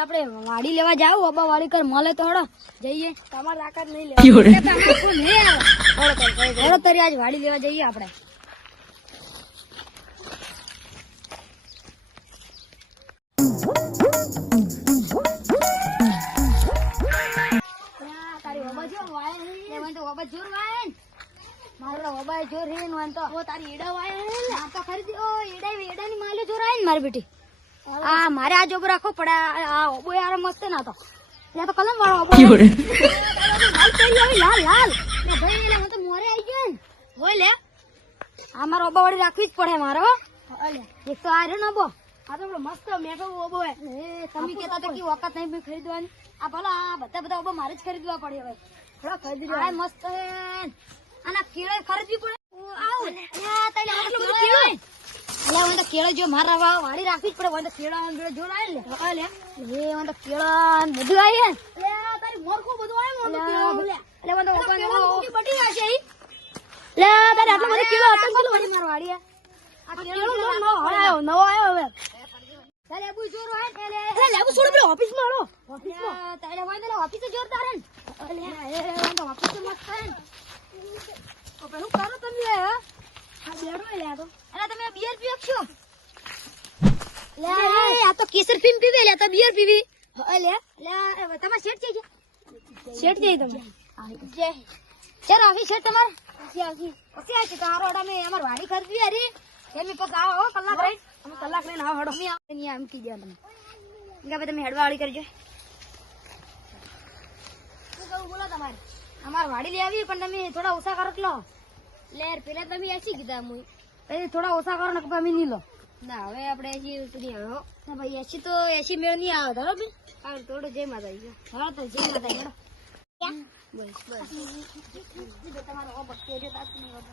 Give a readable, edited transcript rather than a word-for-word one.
આપણે વાડી લેવા જાવ અબા વાડી કર મળે તો હડો જઈએ તમાર તાકાત નહીં લેવા તરી આજ વાડી લેવા જઈએ આપણે તારી ઓબા જો વાય ને તો ઓબા જોર વાય ને મારો ઓબા જોર હે ને તો ઓ તારી ઈડા વાય ને આ તો ખરીદી ઓ ઈડાની માલે જોર આય ને મારી બેટી આ મારે આ જોબ રાખો પડે આ ઓબો યાર મસ્ત ના તો લે તો કલમ વાળો ઓબો લાલ લાલ લે ભાઈ લે હું તો મોરે આવી ગયો ને હોય લે આ મારો ઓબો વાળી રાખવી જ પડે મારો લે એક તો આ રે ને ઓબો આ તો મસ્ત મેઠો ઓબો હે એ તમે કહેતા તો કે વખત નહીં મેં ખરીદવાની આ ભલા આ બધા ઓબો મારે જ ખરીદવા પડે હવે થોડા ખરીદી આ મસ્ત હે આના કેળે ખરીદવી પડે આવ લે તને આટલું બધું કેળે અલ્યા હું તો કેળો જો મારા વાડી રાખવી જ પડે હું તો કેળા જોડે જોડ આય લે લે એ હું તો કેળા બધું આય લે તારી મોરખો બધું આય હું તો કેળો લે લે હું તો ઓપન બટી આશે લે તારે આટલો બધો કેળો અટક કિલો વળી માર વાડી આ કેળો નવો આયો હવે તારે અબુ જોર આય લે લે અબુ છોડ પેલો ઓફિસ માં આલો ઓફિસ માં તારે વાય લે ઓફિસ જોરદાર હે લે એ હું તો ઓફિસ મત હે તો પેલું કરો તમે આ બેડો લે આ તો અરે તમે બિયર પીઓ છો લે આ તો કેસર પીમ પીવે લે તો બિયર પીવી લે લે તમાર શેઠ છે શેઠ છે તમે જય ચાલ આવી શેઠ તમાર પછી આ છે તારો ઓડા મે અમાર વાડી ખરીદી અરે એમી પક આવો કલાક રહી અમે કલાક રહીને આવો હડો ની આમ કી દે તમે કે તમે હેડવા વાળી કરજો શું કહું બોલો તમારે અમાર વાડી લે આવી પણ તમે થોડા ઓછા કરો લો લેર પેલા તમે એસી કીધા મુઈ પછી થોડા ઓછા કરો ને તમે નહીં લો ના હવે આપણે એસી સુધી આવ્યો ના ભાઈ એસી તો એસી મેળ નહીં આવે ધરો બેન આ થોડું જય માતાજી હા તો જય માતાજી હેડો બસ બસ તમારો ઓ બક્કે જો તાસ નહીં